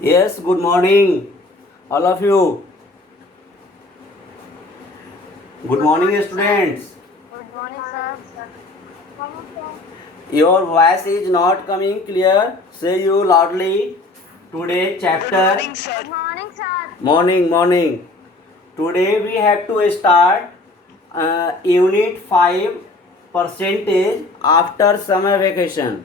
Yes, good morning, all of you. Good Good morning, morning, sir. students. Good morning, sir. Your voice is not coming clear. Say you loudly. Today, Good chapter morning, sir. Good morning, sir. morning. Today, we have to start Unit 5 percentage after summer vacation.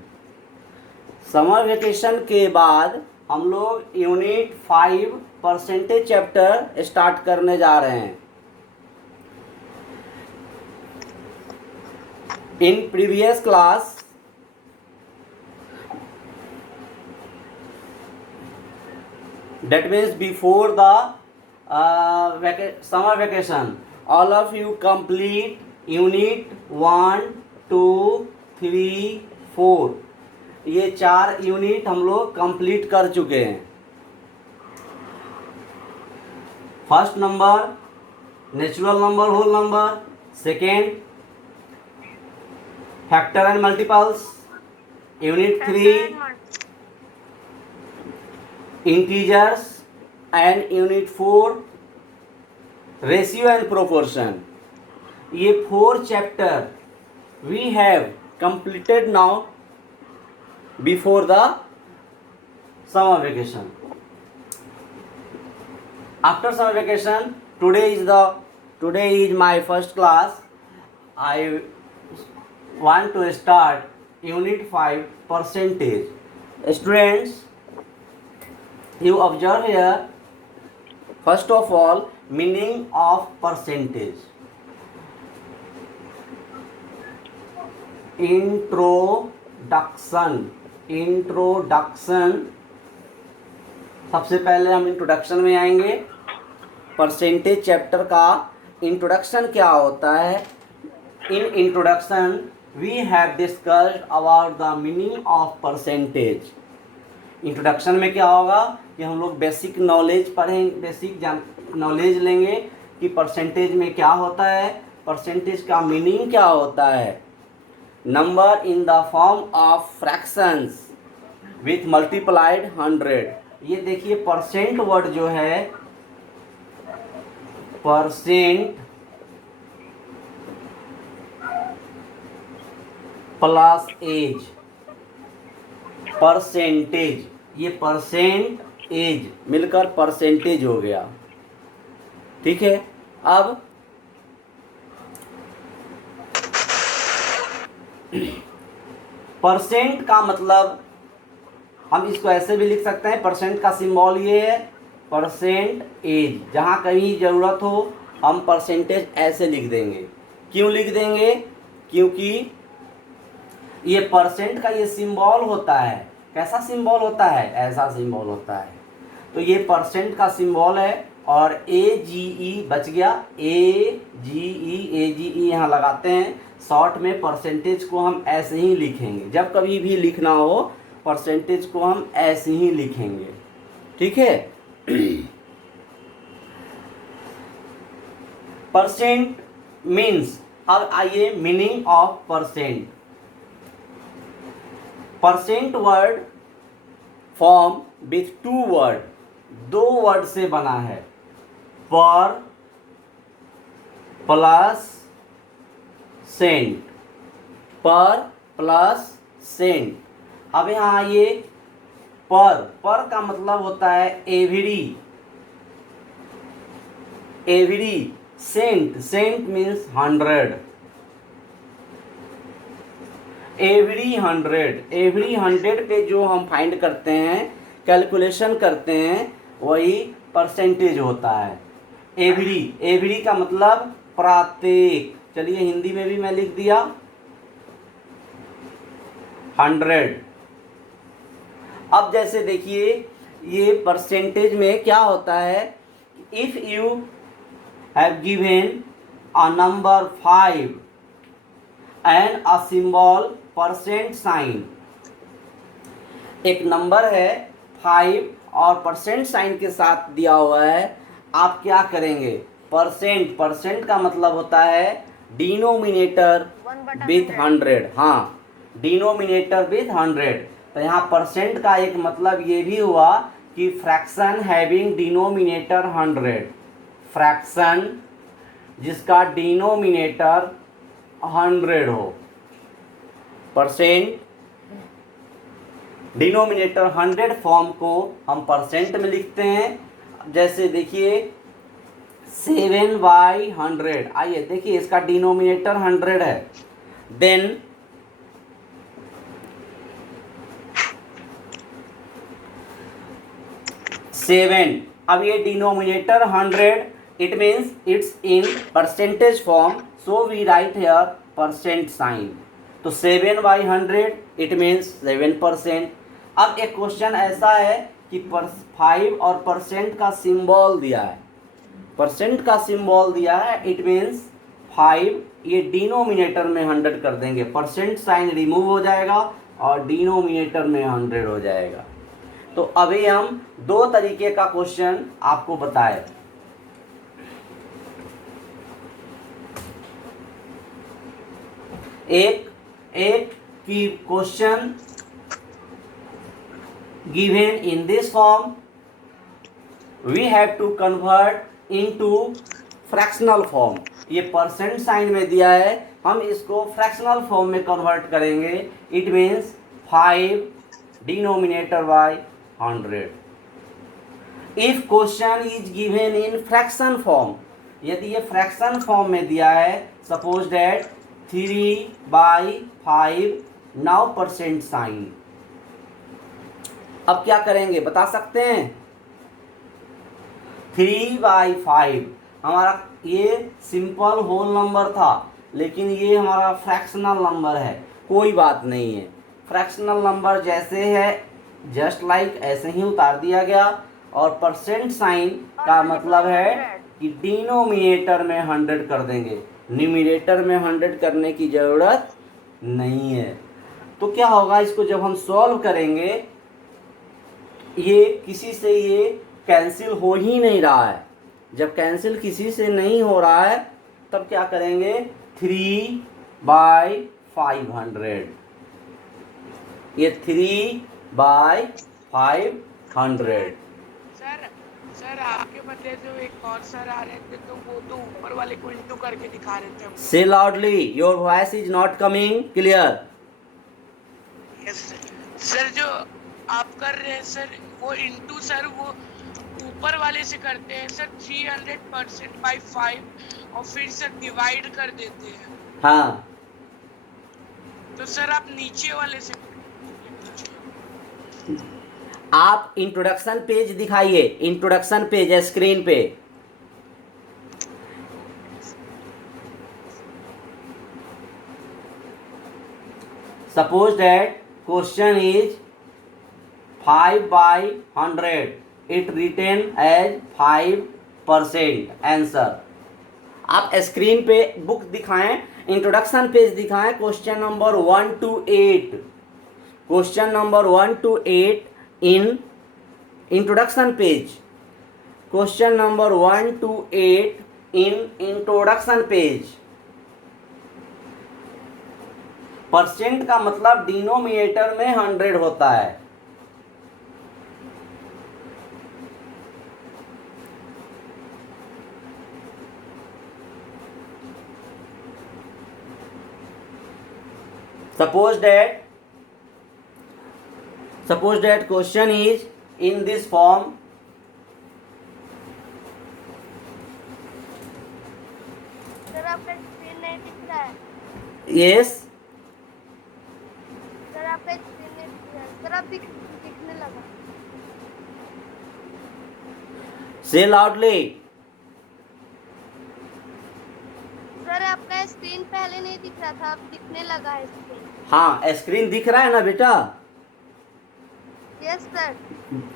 Summer vacation के बाद हम लोग unit 5 percentage chapter start करने जा रहे हैं. In previous class, that means before the summer vacation, all of you complete unit 1, 2, 3, 4. ये 4 unit हम लोग कंप्लीट कर चुके हैं. First number natural number, whole number. Second factor and multiples. Unit 3 integers, and unit 4 ratio and proportion. ये 4 chapter we have completed now before the summer vacation. After summer vacation, today is my first class. I want to start unit 5 percentage. Students, you observe here, first of all, meaning of percentage. Introduction. सबसे पहले हम introduction में आएंगे. Percentage chapter का introduction क्या होता है. In introduction we have discussed about the meaning of percentage. Introduction में क्या होगा कि हम लोग बेसिक नॉलेज पढ़ेंगे, बेसिक नॉलेज लेंगे कि परसेंटेज में क्या होता है, परसेंटेज का मीनिंग क्या होता है. Number in the form of fractions with multiplied 100. ये देखिए परसेंट वर्ड जो है, परसेंट प्लस एज, परसेंटेज. ये परसेंट एज मिलकर परसेंटेज हो गया. ठीक है. अब परसेंट का मतलब हम इसको ऐसे भी लिख सकते हैं. परसेंट का सिंबल ये है, परसेंट एज. जहाँ कहीं ज़रूरत हो हम परसेंटेज ऐसे लिख देंगे. क्यों लिख देंगे? क्योंकि ये परसेंट का ये सिंबल होता है. कैसा सिंबल होता है? ऐसा सिंबल होता है. तो ये परसेंट का सिंबल है. और AGE बच गया. AGE यहाँ लगाते हैं. शॉर्ट में परसेंटेज को हम ऐसे ही लिखेंगे. जब कभी भी लिखना हो परसेंटेज को हम ऐसे ही लिखेंगे. ठीक है. Percent means. अब आइए meaning of percent. Percent word form with 2 word, 2 word से बना है. पर प्लस सेंट, पर प्लस सेंट. अब यहाँ आइए. पर का मतलब होता है एवरी. Saint means 100. एवरी 100 पे जो हम फाइंड करते हैं, कैलकुलेशन करते हैं, वही परसेंटेज होता है. एवरी का मतलब प्रत्येक. चलिए हिंदी में भी मैं लिख दिया 100. अब जैसे देखिए ये परसेंटेज में क्या होता है. If you have given a number 5 and a symbol percent sign. एक नंबर है 5 और परसेंट साइन के साथ दिया हुआ है. आप क्या करेंगे? परसेंट का मतलब होता है डिनोमिनेटर विथ 100. हाँ, डिनोमिनेटर विथ 100. तो यहाँ परसेंट का एक मतलब ये भी हुआ कि फ्रैक्शन हैविंग डिनोमिनेटर 100, फ्रैक्शन जिसका डिनोमिनेटर 100 हो, परसेंट डिनोमिनेटर 100 फॉर्म को हम परसेंट में लिखते हैं। जैसे देखिए 7/100, आइए देखिए इसका डिनोमिनेटर 100 है, देन 7, अब ये denominator 100, it means it's in percentage form, so we write here percent sign. तो 7/100 इट मीन्स 7%। अब एक क्वेश्चन ऐसा है कि 5 और परसेंट का सिंबल दिया है, परसेंट का सिंबल दिया है, इट मीन्स 5, ये डिनोमिनेटर में 100 कर देंगे, परसेंट साइन रिमूव हो जाएगा और डिनोमिनेटर में 100 हो जाएगा। तो अभी हम दो तरीके का क्वेश्चन आपको बताए। एक की question given in this form we have to convert into fractional form। ये परसेंट साइन में दिया है, हम इसको फ्रैक्शनल फॉर्म में कन्वर्ट करेंगे, it means 5 denominator by 100। If question is given in fraction form, यदि ये फ्रैक्शन फॉर्म में दिया है, suppose that 3/5, now percent sign. अब क्या करेंगे बता सकते हैं? 3/5 हमारा ये सिंपल होल नंबर था, लेकिन ये हमारा फ्रैक्शनल नंबर है, कोई बात नहीं है, फ्रैक्शनल नंबर जैसे है जस्ट लाइक ऐसे ही उतार दिया गया। और परसेंट साइन का मतलब है कि डिनोमिनेटर में 100 कर देंगे, न्यूमरेटर में 100 करने की ज़रूरत नहीं है। तो क्या होगा, इसको जब हम सॉल्व करेंगे, ये किसी से ये कैंसिल हो ही नहीं रहा है, जब कैंसिल किसी से नहीं हो रहा है तब क्या करेंगे, 3/500, ये 3/500। सर आपके बदले जो एक और सर आ रहे थे तो वो तो ऊपर वाले को इंटू करके दिखा रहे थे। से loudly, your voice is not coming clear. Yes sir, जो आप कर रहे हैं सर वो इंटू सर वो ऊपर वाले से करते हैं सर 300% बाई 5 और फिर सर डिवाइड कर देते हैं। हाँ तो सर आप नीचे वाले से आप इंट्रोडक्शन पेज दिखाइए, इंट्रोडक्शन पेज है स्क्रीन पे। Suppose that question is 5/100, it written as 5% answer. आप स्क्रीन पे बुक दिखाएं, इंट्रोडक्शन पेज दिखाएं, question number 1 to 8, question number 1 to 8 in introduction page, question number 1 to 8 in introduction page. Percent का मतलब denominator में 100 होता है। Suppose that question is in this form, sir आपका स्क्रीन नहीं दिख रहा है। yes, सर आपका स्क्रीन नहीं दिख रहा है। सर आप दिखने लगा। say loudly। सर आपका स्क्रीन पहले नहीं दिख रहा था, अब दिखने लगा है स्क्रीन। हाँ स्क्रीन दिख रहा है ना बेटा, यस सर।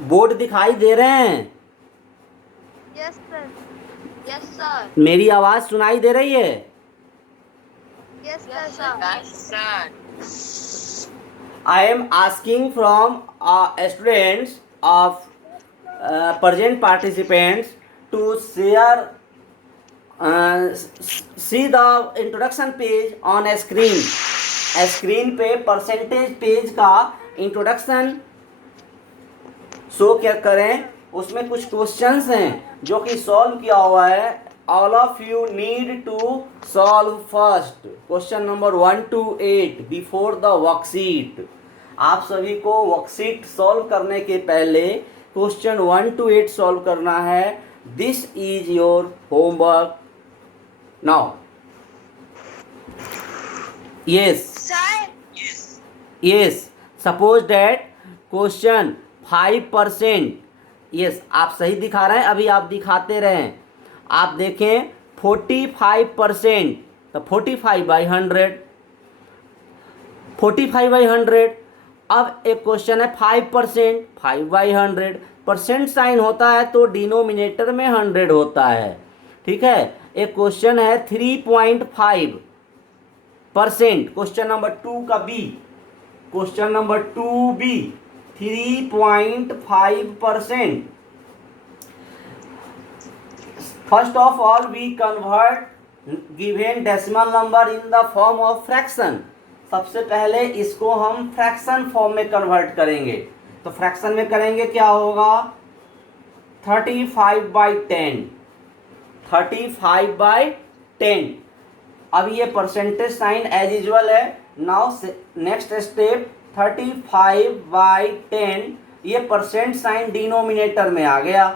बोर्ड दिखाई दे रहे हैं, यस सर। Yes sir. मेरी आवाज सुनाई दे रही है। Yes sir. I am asking from students of present participants to share see the introduction page on a screen। Screen पे परसेंटेज पेज का इंट्रोडक्शन सो क्या करें, उसमें कुछ क्वेश्चंस हैं जो कि सॉल्व किया हुआ है। All of you need to solve first question number 1 to 8 before the worksheet. आप सभी को वर्कशीट सॉल्व करने के पहले क्वेश्चन 1 to 8 सॉल्व करना है। This is your homework now. Yes sir yes, suppose that question 5%, yes आप सही दिखा रहे हैं, अभी आप दिखाते रहें। आप देखें 45%, तो 45/100, 45/100। अब एक क्वेश्चन है 5%, 5/100, परसेंट साइन होता है तो डिनोमिनेटर में 100 होता है, ठीक है। एक क्वेश्चन है 3.5%, क्वेश्चन नंबर 2 का B, question number 2B 3.5%। First of all we convert given decimal number in the form of fraction. सबसे पहले इसको हम फ्रैक्शन फॉर्म में कन्वर्ट करेंगे। तो फ्रैक्शन में करेंगे क्या होगा, 35/10, 35/10। अब ये परसेंटेज साइन एज यूजुअल है। नाउ नेक्स्ट स्टेप 35/10, ये परसेंट साइन डिनोमिनेटर में आ गया।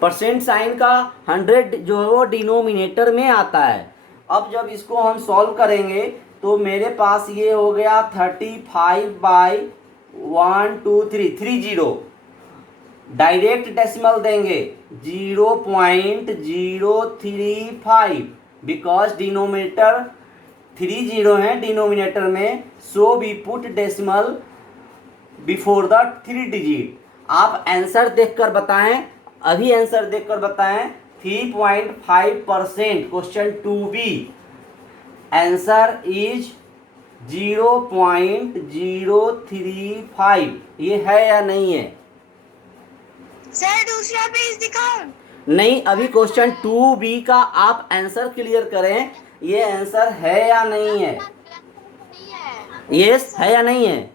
परसेंट साइन का 100 जो है वो डिनोमिनेटर में आता है। अब जब इसको हम सॉल्व करेंगे तो मेरे पास ये हो गया 35/12330। डायरेक्ट डेसिमल देंगे 0.035 बिकॉज डिनोमिनेटर 30 है डिनोमिनेटर में, so we put decimal before the 3 digit. आप आंसर देखकर बताएं, अभी आंसर देखकर बताएं। 3.5% क्वेश्चन 2B, आंसर इज 0.035। ये है या नहीं है? सर दूसरा पेज दिखाओ। नहीं, अभी क्वेश्चन 2B का आप आंसर क्लियर करें, ये आंसर है या नहीं है? सही है, यस है या नहीं है?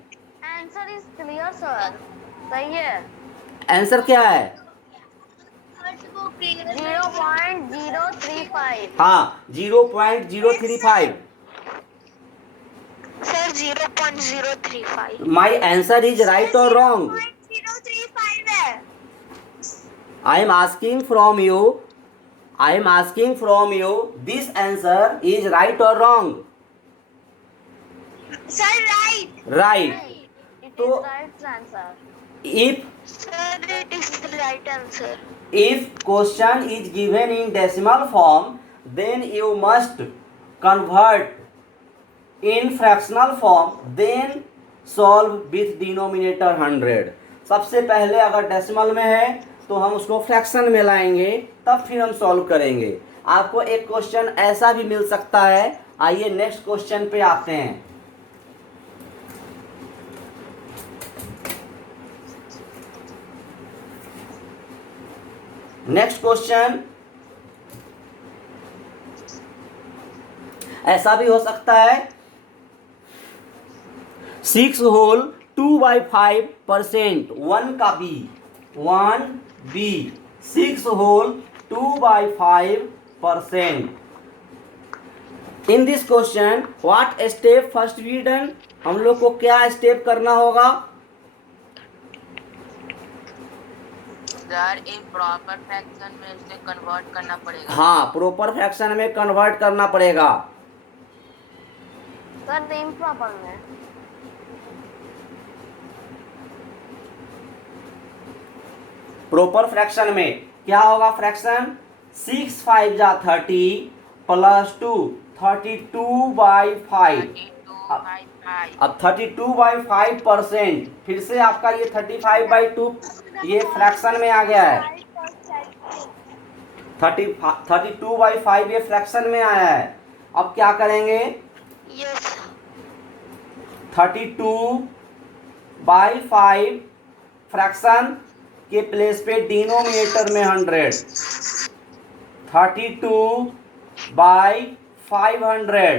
आंसर इज क्लियर सर, सही है। आंसर क्या है? 0.035। हाँ 0.035। Sir 0.035। My answer is right or wrong? 0.035 है। I am asking from you, I am asking from you, this answer is right or wrong? Sir right. Right. It तो is right answer. if sir it is the right answer. if question is given in decimal form, then you must convert in fractional form, then solve with denominator 100। सबसे पहले अगर decimal में है तो हम उसको fraction में लाएंगे, तब फिर हम सॉल्व करेंगे। आपको एक क्वेश्चन ऐसा भी मिल सकता है। आइए नेक्स्ट क्वेश्चन पे आते हैं। नेक्स्ट क्वेश्चन ऐसा भी हो सकता है 6 होल 2/5%, 1 का B, 1B 6 whole 2/5%। In this question what step first be done, हम लोग को क्या स्टेप करना होगा? सर एक प्रॉपर फ्रैक्शन में उसे कन्वर्ट करना पड़ेगा। हाँ प्रॉपर फ्रैक्शन में कन्वर्ट करना पड़ेगा। सर इम्प्रॉपर में। प्रॉपर फ्रैक्शन में क्या होगा? फ्रैक्शन 6 5 जा 30 प्लस 2 32/5। 32/5। अब 32/5%, फिर से आपका ये 35/2 ये फ्रैक्शन में आ गया है। 32/5 ये फ्रैक्शन में आया है। अब क्या करेंगे? यस 32/5 फ्रैक्शन के प्लेस पे डिनोमिनेटर में 100, 32/500,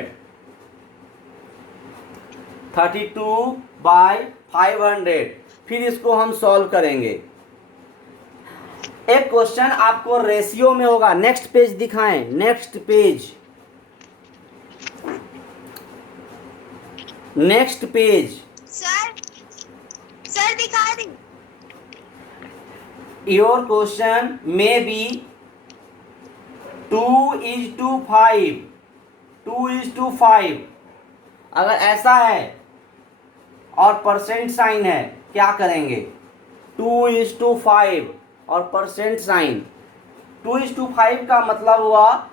32/500। फिर इसको हम सॉल्व करेंगे। एक क्वेश्चन आपको रेशियो में होगा, नेक्स्ट पेज दिखाएं, next page, next page. Sir दिखा दी। Your question may be 2:5, 2:5। अगर ऐसा है और परसेंट साइन है, क्या करेंगे? 2:5 और परसेंट साइन। 2:5 का मतलब हुआ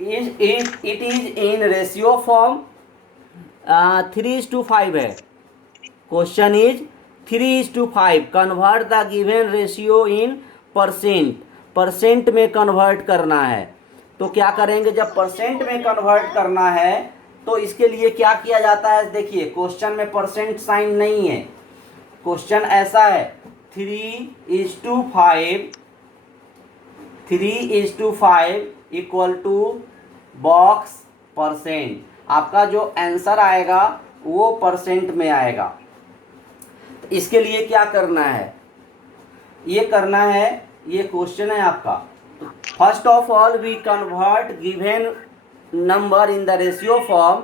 it is in ratio form 3:5 है। Question is 3:5। Convert the given ratio in percent. Percent में कन्वर्ट करना है। तो क्या करेंगे? जब परसेंट में कन्वर्ट करना है तो इसके लिए क्या किया जाता है? देखिए, क्वेश्चन में परसेंट साइन नहीं है। क्वेश्चन ऐसा है 3:5, 3:5 इक्वल टू बॉक्स परसेंट। आपका जो आंसर आएगा वो परसेंट में आएगा। तो इसके लिए क्या करना है? ये करना है, ये क्वेश्चन है आपका। First of all we convert given number in the ratio form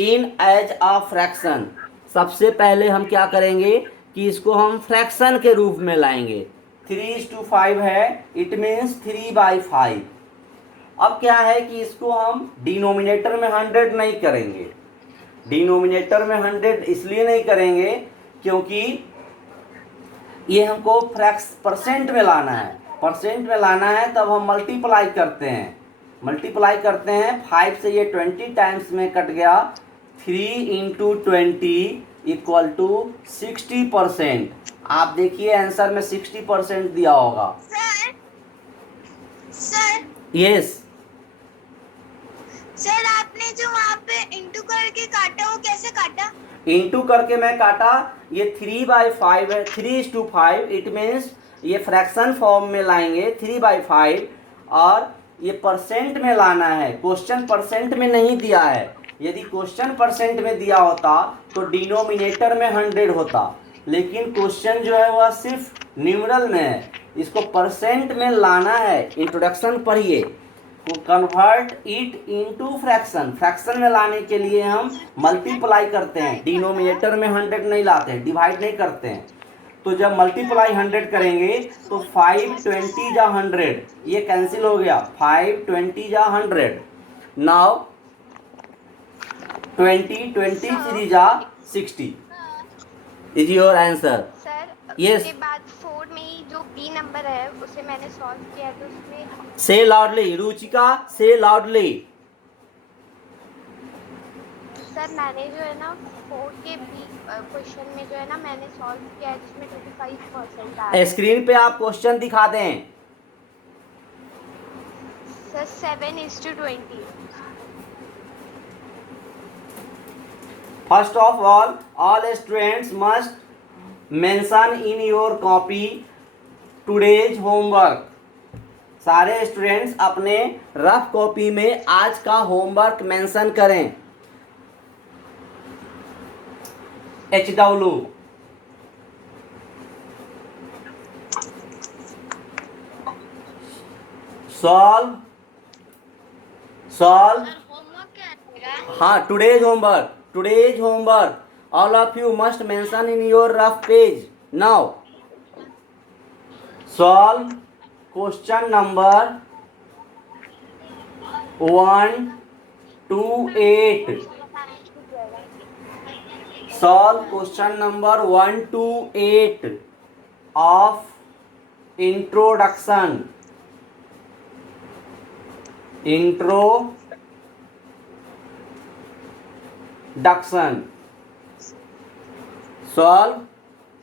in as a fraction. सबसे पहले हम क्या करेंगे कि इसको हम फ्रैक्शन के रूप में लाएंगे। 3:5 है, इट मीन्स 3/5। अब क्या है कि इसको हम डिनोमिनेटर में 100 नहीं करेंगे। डिनोमिनेटर में 100 इसलिए नहीं करेंगे क्योंकि ये हमको परसेंट में लाना है। परसेंट में लाना है तब हम मल्टीप्लाई करते हैं। मल्टीप्लाई करते हैं 5 से, ये 20 टाइम्स में कट गया। 3 × 20 इक्वल टू 60%। आप देखिए आंसर में 60% दिया होगा। सर यस सर आपने जो वहाँ पे इंटू करके काटा, वो कैसे काटा? इंटू करके मैं काटा। ये 3/5 है, 3:5। इट मीन्स ये फ्रैक्शन फॉर्म में लाएंगे 3/5 और ये परसेंट में लाना है। क्वेश्चन परसेंट में नहीं दिया है। यदि क्वेश्चन परसेंट में दिया होता तो डिनोमिनेटर में 100 होता, लेकिन क्वेश्चन जो है वह सिर्फ न्यूमरल में है। इसको परसेंट में लाना है। इंट्रोडक्शन पढ़िए। Convert it into fraction. Fraction में लाने के लिए हम मल्टीप्लाई करते हैं, डिनोमिनेटर में 100 नहीं लाते हैं, डिवाइड नहीं करते हैं। तो जब मल्टीप्लाई 100 करेंगे तो 5 20 जा 100, ये कैंसिल हो गया। 5 20 जा 100। नाउ 20 23 जा 60 is your answer. Sir Yes. उसके बाद 4 में ही जो बी नंबर है उसे मैंने सॉल्व किया तो उसमें से लाउडली, रुचिका से लाउडली। सर मैंने जो है ना 4 के बी क्वेश्चन में जो है ना मैंने सॉल्व किया है जिसमें 25% आ रहा है। स्क्रीन पे आप क्वेश्चन दिखा दें। Sir 7:20। First of all students must mention in your copy today's homework। सारे स्टूडेंट्स अपने रफ कॉपी में आज का होमवर्क मेंशन करें। HW सॉल्व होमवर्क क्या रहेगा? हाँ, today's homework all of you must mention in your rough page now। solve question number 1 to 8। solve question number 1 to 8 of introduction। solve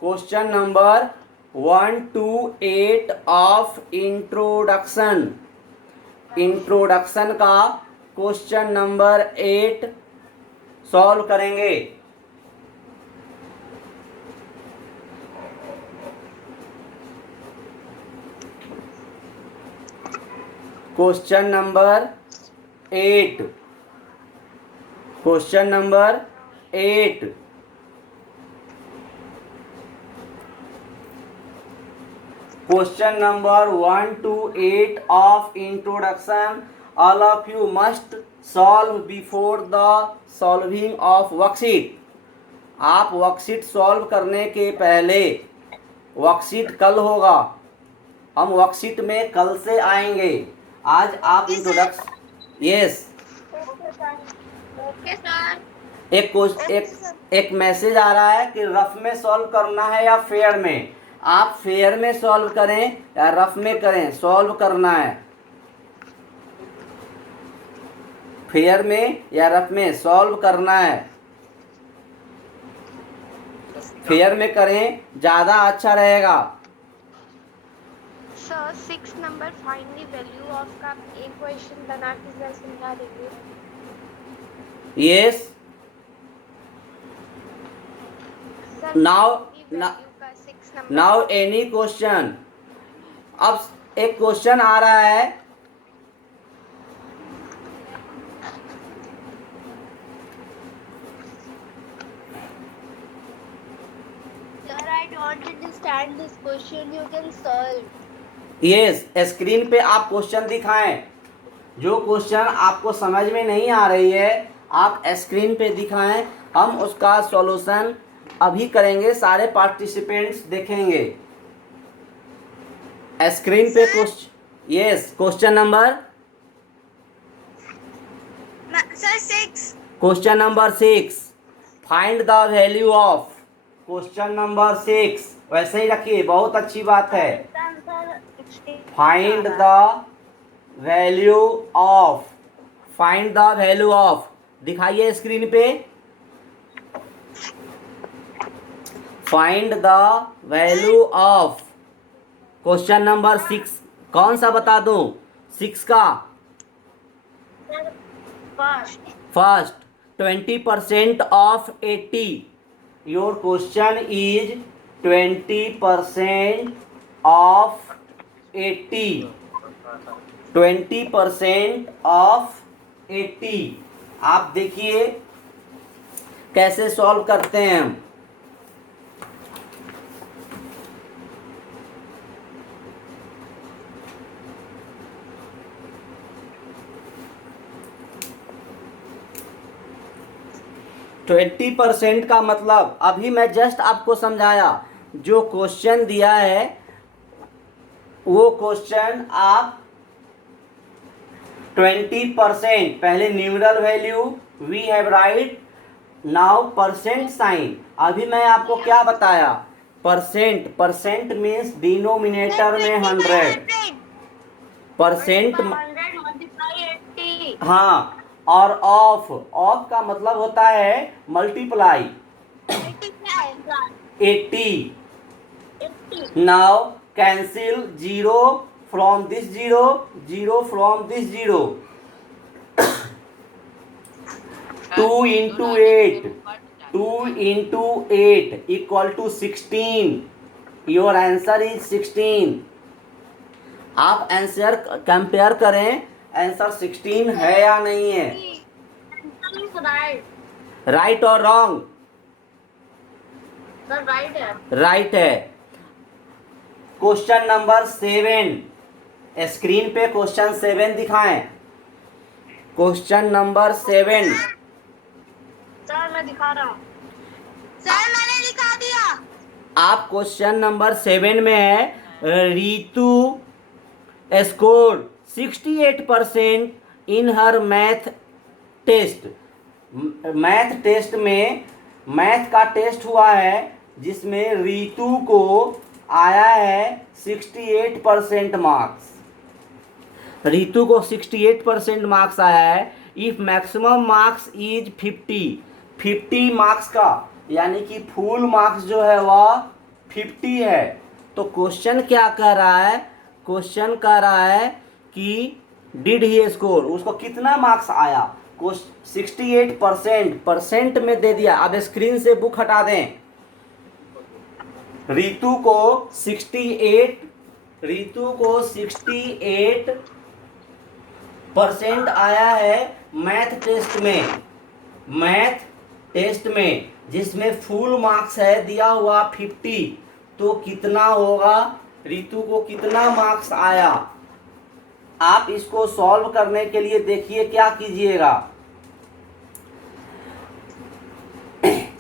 question number 1 to 8 of introduction। Introduction का question number 8 solve करेंगे। Question number 8, question number 8। Question number 1 to 8 of introduction all of you must solve before the solving of worksheet. आप worksheet solve करने के पहले, worksheet कल होगा, हम worksheet में कल से आएंगे। आज आप इंट्रोडक्शन, यस, ओके सर। एक मैसेज आ रहा है कि रफ में सॉल्व करना है या फेयर में। आप फेयर में सॉल्व करें या रफ में करें, सॉल्व करना है फेयर में या रफ में सॉल्व करना है। फेयर में करें, ज़्यादा अच्छा रहेगा। Sir 6 number find the value of का एक क्वेश्चन बना के जरा समझा देंगे। यस, सर Now- वैल्यू का 6 नंबर। Now any question. अब एक क्वेश्चन आ रहा है, Sir, I don't understand this question. You can solve. Yes, screen पे आप क्वेश्चन दिखाएं। जो क्वेश्चन आपको समझ में नहीं आ रही है आप स्क्रीन पे दिखाएं, हम उसका सॉल्यूशन अभी करेंगे, सारे पार्टिसिपेंट्स देखेंगे स्क्रीन पे question. Yes, question number sir 6। Question number 6, find the value of. Question number 6 वैसे ही रखिए, बहुत अच्छी बात है। Find the value of, find the value of, दिखाइए स्क्रीन पे। Find the value of question number 6। कौन सा बता दूं? 6 का first 20% of 80। Your question is 20% of 80। 20% of 80। आप देखिए कैसे सॉल्व करते हैं हम। ट्वेंटी परसेंट का मतलब अभी मैं जस्ट आपको समझाया। जो क्वेश्चन दिया है वो क्वेश्चन आप 20%, पहले numeral value we have write, now percent sign. अभी मैं आपको क्या बताया? परसेंट, परसेंट मीन्स डिनोमिनेटर में 100 परसेंट, हाँ, और ऑफ, ऑफ का मतलब होता है multiply 80। Now cancel 0 from this 0, 0 from this 0। 2 into 8, 2 into 8 equal to 16. Your answer is 16. आप आंसर कंपेयर करें, आंसर 16 है या नहीं है, राइट और रॉन्ग? राइट है। क्वेश्चन नंबर 7, स्क्रीन पे क्वेश्चन 7 दिखाएं। Question number 7। सर मैं दिखा रहा हूँ। सर मैंने दिखा दिया। आप क्वेश्चन नंबर 7 में है, रीतू स्कोर 68% इन हर मैथ टेस्ट। मैथ टेस्ट में, मैथ का टेस्ट हुआ है जिसमें रीतू को आया है 68% मार्क्स। रीतू को 68% मार्क्स आया है। If maximum marks is 50 marks का, यानी कि फुल मार्क्स जो है वह 50 है। तो क्वेश्चन क्या कह रहा है? क्वेश्चन कह रहा है कि डिड ही स्कोर, उसको कितना मार्क्स आया? 68%, परसेंट में दे दिया। अब स्क्रीन से बुक हटा दें। रीतू को 68% आया है मैथ टेस्ट में, मैथ टेस्ट में जिसमें फुल मार्क्स है दिया हुआ 50। तो कितना होगा? रितु को कितना मार्क्स आया। आप इसको सॉल्व करने के लिए देखिए क्या कीजिएगा।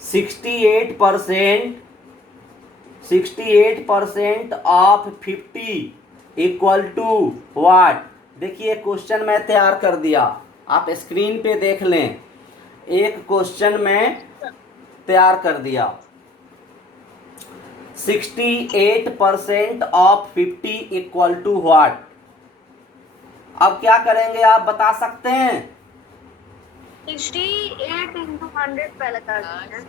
68% ऑफ 50 इक्वल टू व्हाट। देखिए क्वेश्चन मैं तैयार कर दिया, आप स्क्रीन पे देख लें। एक क्वेश्चन मैं तैयार कर दिया। 68% ऑफ 50 इक्वल टू व्हाट। अब क्या करेंगे आप बता सकते हैं? 68 into 100 पहले कर देते हैं।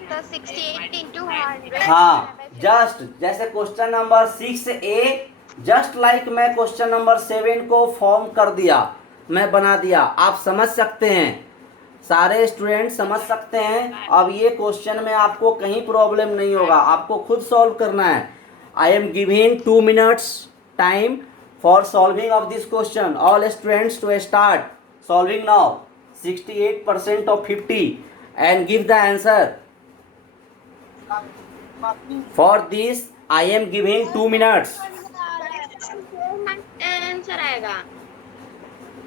तो 68 into 100। हाँ, जस्ट जैसे question number 6A, just like मैं क्वेश्चन नंबर 7 को फॉर्म कर दिया, मैं बना दिया। आप समझ सकते हैं, सारे स्टूडेंट समझ सकते हैं। अब ये क्वेश्चन में आपको कहीं प्रॉब्लम नहीं होगा, आपको खुद सॉल्व करना है। I am giving 2 minutes time for solving of this question. All students to start solving now. 68% ऑफ 50 and give the answer. For this I am giving 2 minutes. Answer आएगा।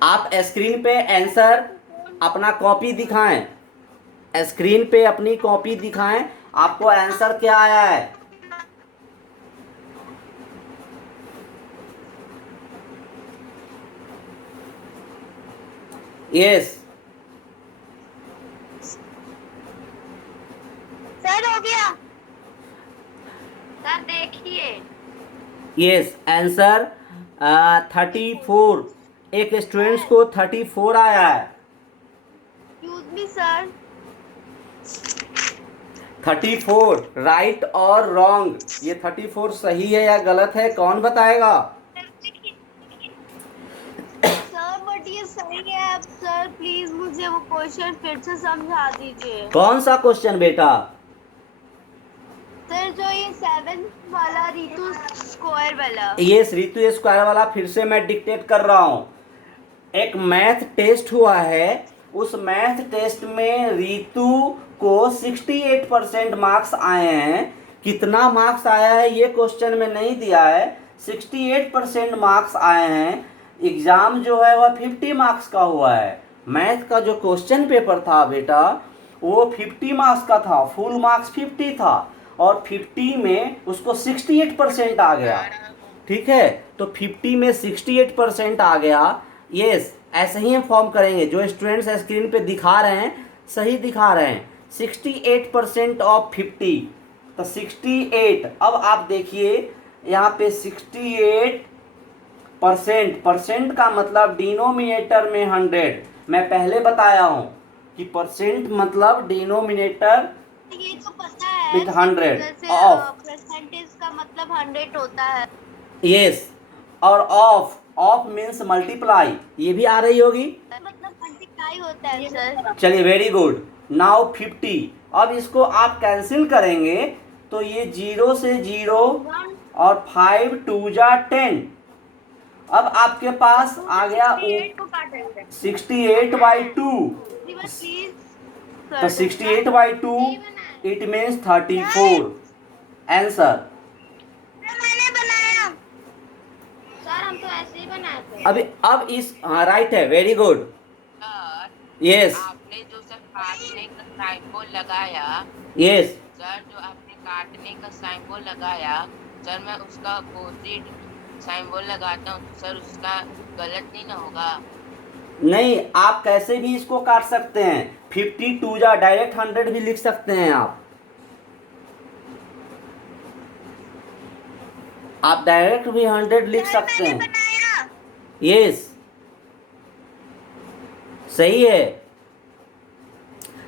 आप स्क्रीन पे आंसर अपना कॉपी दिखाएं, screen पे अपनी copy दिखाएं, आपको आंसर क्या आया है। यस सर हो गया। सर देखिए। Yes, answer 34। एक स्टूडेंट्स को 34 आया है। Excuse me sir. 34 right or wrong, ये 34 सही है या गलत है, कौन बताएगा? सर बट ये सही है। अब सर प्लीज मुझे वो क्वेश्चन फिर से समझा दीजिए। कौन सा क्वेश्चन बेटा? सर जो ये 7 वाला रितु स्क्वायर वाला। ये रितु स्क्वायर वाला फिर से मैं डिक्टेट कर रहा हूँ। एक मैथ टेस्ट हुआ है, उस मैथ टेस्ट में रितु को 68% मार्क्स आए हैं। कितना मार्क्स आया है ये क्वेश्चन में नहीं दिया है, 68% मार्क्स आए हैं। एग्ज़ाम जो है वह 50 मार्क्स का हुआ है। मैथ का जो क्वेश्चन पेपर था बेटा वो 50 मार्क्स का था, फुल मार्क्स 50 था और 50 में उसको 68% आ गया। ठीक है, तो 50 में 68% आ गया। यस, ऐसे ही हम फॉर्म करेंगे। जो स्टूडेंट्स स्क्रीन पे दिखा रहे हैं सही दिखा रहे हैं। 68% ऑफ 50 तो 68। अब आप देखिए यहाँ पे 68% परसेंट का मतलब डिनोमिनेटर में 100। मैं पहले बताया हूँ कि परसेंट मतलब डिनोमिनेटर ये तो पता है with 100 जैसे ऑफ। परसेंटेज का मतलब 100 होता है। यस, और ऑफ मीन्स मल्टीप्लाई, ये भी आ रही होगी। मतलब मल्टीप्लाई होता है सर। चलिए वेरी गुड। नाउ 50। अब इसको आप कैंसिल करेंगे तो ये 0 से 0 और 5 2 जा 10। अब आपके पास आ गया 68/2। तो 68/2 इट मीन्स 34 आंसर। मैंने बनाया सर, हम तो ऐसे ही बनाए थे। अब इस हाँ राइट है, वेरी गुड। सर यस आपने जो सर काटने का साइंबल लगाया, यस, सर जो आपने काटने का साइंबल लगाया, सर मैं उसका अपोजिट साइंबल लगाता हूँ, सर उसका गलत नहीं ना होगा? नहीं, आप कैसे भी इसको काट सकते हैं। 52 जा डायरेक्ट 100 भी लिख सकते हैं आप डायरेक्ट भी 100 लिख सकते हैं। यस, सही है।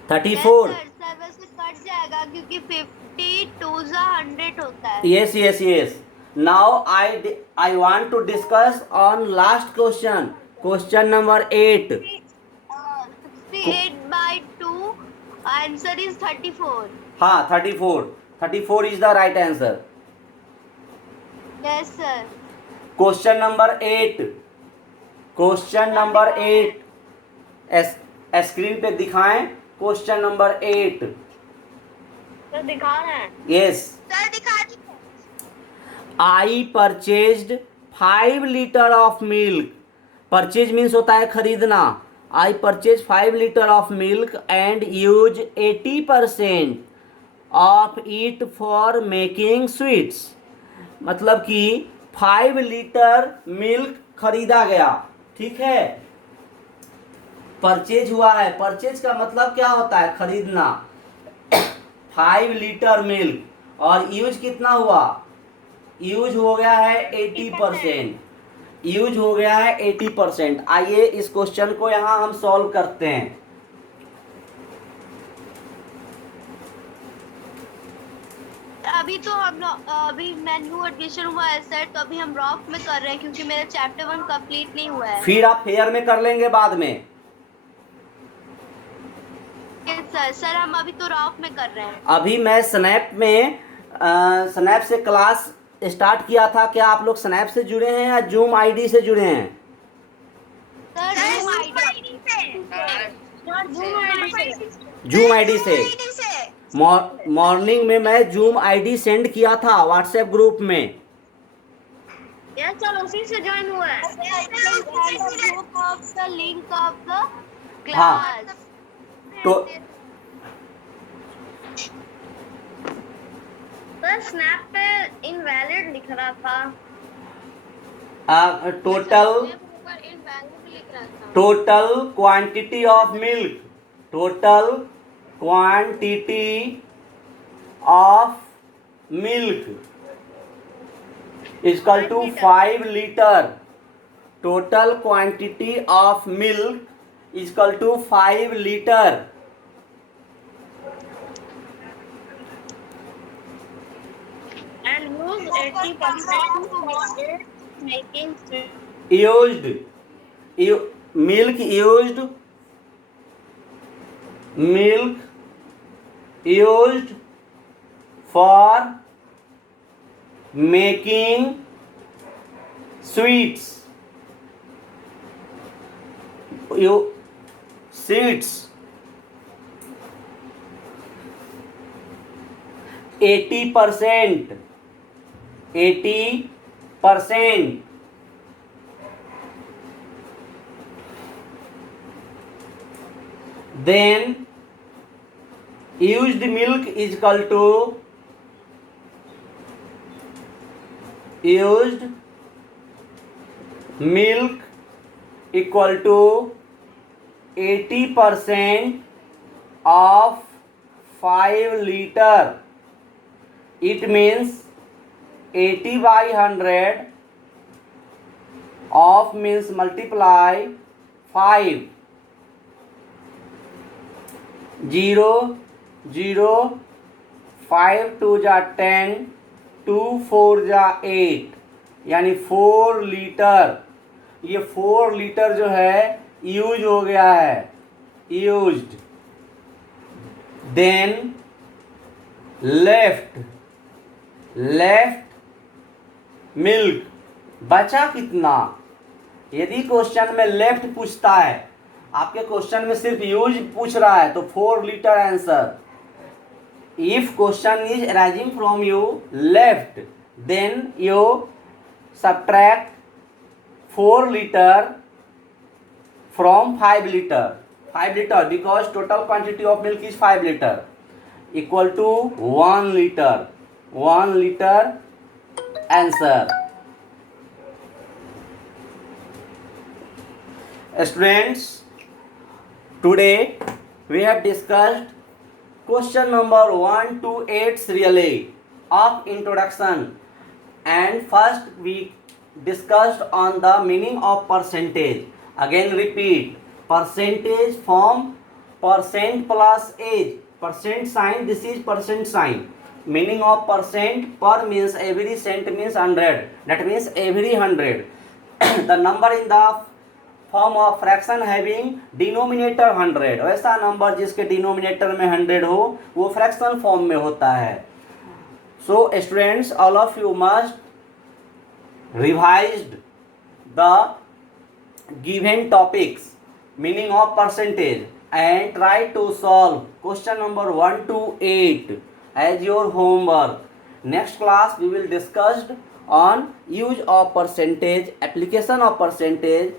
34। सर वैसे कट जाएगा क्योंकि 52 जा 100 होता है। Yes yes yes. Now I want to discuss on last question, question number 8। 68/2 answer is 34। हाँ 34 is the right answer. Yes sir. Question number 8, question number 8 screen पे दिखाएं। क्वेश्चन नंबर 8 तो दिखा रहे हैं। यस। सर दिखा I purchased 5 litre of milk. Purchase means होता है खरीदना। I purchase 5 litre of milk and use 80% of it for making sweets. मतलब कि 5 लीटर मिल्क खरीदा गया, ठीक है। परचेज हुआ है, परचेज का मतलब क्या होता है, खरीदना। 5 लीटर मिल्क और यूज कितना हुआ, यूज हो गया है 80%। यूज हो गया है 80%। आइए इस क्वेश्चन को यहाँ हम सॉल्व करते हैं। अभी तो हम अभी मैं न्यू एडमिशन हुआ है सर, तो अभी हम रॉक में कर रहे हैं क्योंकि मेरा चैप्टर 1 कंप्लीट नहीं हुआ है। फिर आप फेयर में कर लेंगे बाद में। सर हम अभी तो रॉक में कर रहे हैं। अभी मैं स्नैप में स्नैप से क्लास स्टार्ट किया था। क्या आप लोग स्नैप से जुड़े हैं या जूम आईडी से जुड़े हैं? सर जूम आईडी से। मॉर्निंग में मैं जूम आईडी सेंड किया था व्हाट्सएप ग्रुप में। यार चलो उसी से ज्वाइन हुआ है। Link of the class. तो सर स्नैप पे इनवैलिड लिख रहा था। Total quantity of milk, total quantity of milk equal to 5 litre. Total quantity of milk equal to 5 litre. And use 80% to making used milk used for making sweets, seeds 80%, 80%। Then used milk is equal to used milk equal to 80% of 5 liter. It means 80 by 100 of means multiply 5, 0 0 5 2 जा 10, 2 4 जा 8, यानी 4 litre. ये 4 litre जो है use हो गया है, used. Then left milk, बचा कितना। यदि क्वेश्चन में लेफ्ट पूछता है, आपके क्वेश्चन में सिर्फ यूज पूछ रहा है, तो 4 litre answer. If question is arising from you left, then you subtract 4 litre from 5 litre. 5 litre because total quantity of milk is 5 litre equal to 1 litre. 1 litre answer. Students, today we have discussed question number 1 to 8 really of introduction, and first we discussed on the meaning of percentage. Again repeat, percentage from percent plus age, percent sign, this is percent sign. Meaning of percent, per means every cent means 100, that means every 100. The number in the form of fraction having denominator 100, वैसा number जिसके denominator में 100 हो वो fraction form में होता है। So students, all of you must revised the given topics meaning of percentage and try to solve question number 1 to 8 as your homework. Next class we will discussed on use of percentage, application of percentage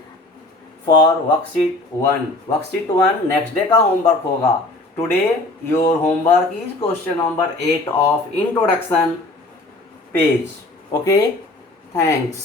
for worksheet 1। Worksheet 1 next day का homework होगा। Today your homework is question number 8 of introduction page. Okay, thanks.